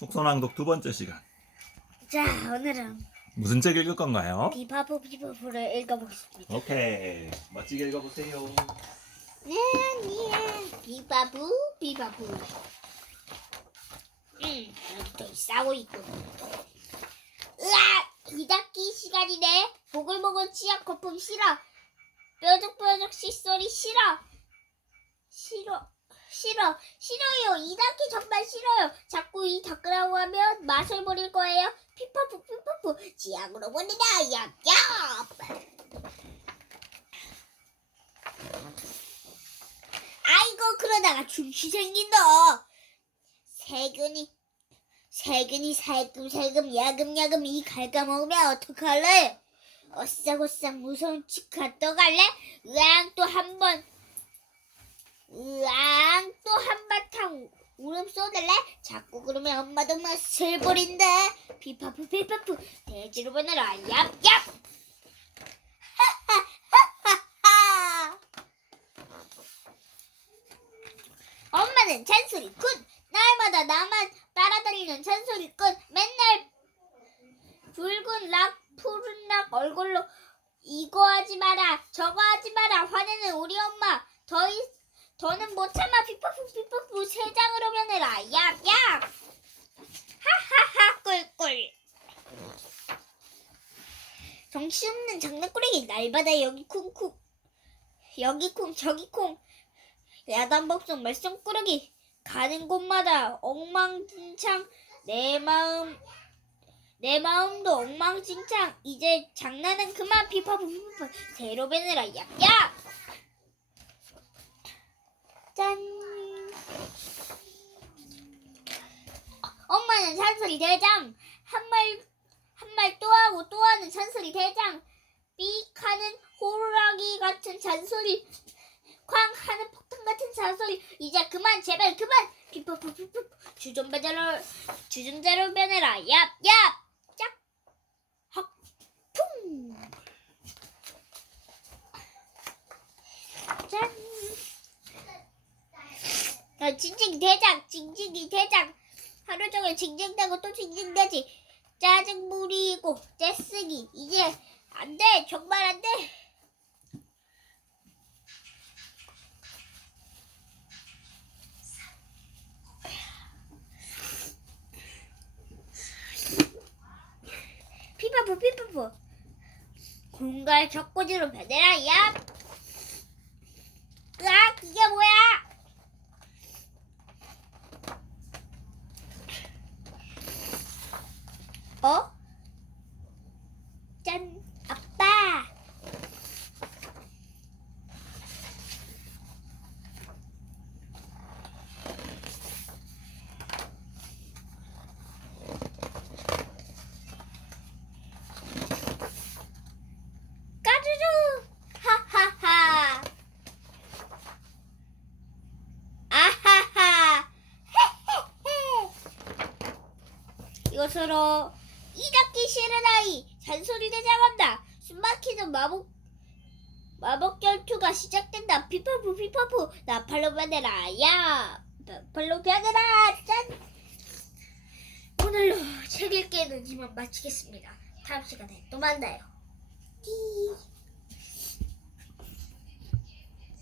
독서낭독 두 번째 시간. 자, 오늘은 무슨 책 읽을 건가요? 비바보 비바보를 읽어보겠습니다. 오케이. 멋지게 읽어보세요. 네, 네, 비바보 비바보. 음, 여기 또 싸고 있고. 으악! 이닫기 시간이네. 보글보글 치약 거품 싫어. 뾰족뾰족 칫소리 싫어. 싫어. 싫어. 싫어요. 이닫기 정말 싫어요. 자꾸 이 닦으라고 하면 맛을 버릴 거예요. 피파프 피파프 치약으로 보내다 얍얍. 아이고 그러다가 중시 생긴다. 세균이 세균이 살금살금 야금야금 이 갉아먹으면 어떡할래? 어싸고싸 무서운 치과 떠갈래? 으앙 또한번 으앙 또 한바탕 울음 쏟을래? 자꾸 그러면 엄마도 맛을 버린다. 비파프 비파프 돼지로 보내라. 얍얍. 엄마는 잔소리꾼 날마다 나만 따라다니는 잔소리꾼 맨날 붉은 락 푸른 락 얼굴로 이거 하지 마라 저거 하지 마라. 화내는 우리 엄마. 더 이, 더는 못 참아 피퍼프 피퍼프 세 장으로 변해라. 얍얍 하하하 꿀꿀. 정신없는 장난꾸러기 날마다 여기 쿵쿵. 여기 쿵 저기 쿵. 야단법석 말썽꾸러기 가는 곳마다 엉망진창 내 마음 내 마음도 엉망진창. 이제 장난은 그만 피파프 새로 베느라. 얍얍 짠 엄마는 잔소리 대장. 한 말 한 말 또 하고 또 하는 잔소리 대장. 삑 하는 호루라기 같은 잔소리. 쾅 하는 폭탄 같은 잔소리. 이제 그만 제발 그만. 피퍼프 주전자로 주전자로 변해라. 얍 얍. 짝헉풍 짠. 야, 징징 대장 징징이 대장 하루 종일 징징대고 또 징징대지. 짜증 부리고 떼쓰기. 이제 안 돼. 정말 안 돼. 피파프 피파프 공갈 적고지로 변해라 야 으악 이게 뭐야 어? 짠 아빠. 까주루 하하하. 아하하. 헤헤헤. 이것으로 이닫기 싫은 아이 잔소리 대장한다. 숨막히는 마법 마법 결투가 시작된다. 피파프 피파프 나팔로 변해라. 야! 나팔로 변해라. 짠! 오늘로 책 읽기에는 이만 마치겠습니다. 다음 시간에 또 만나요. 띠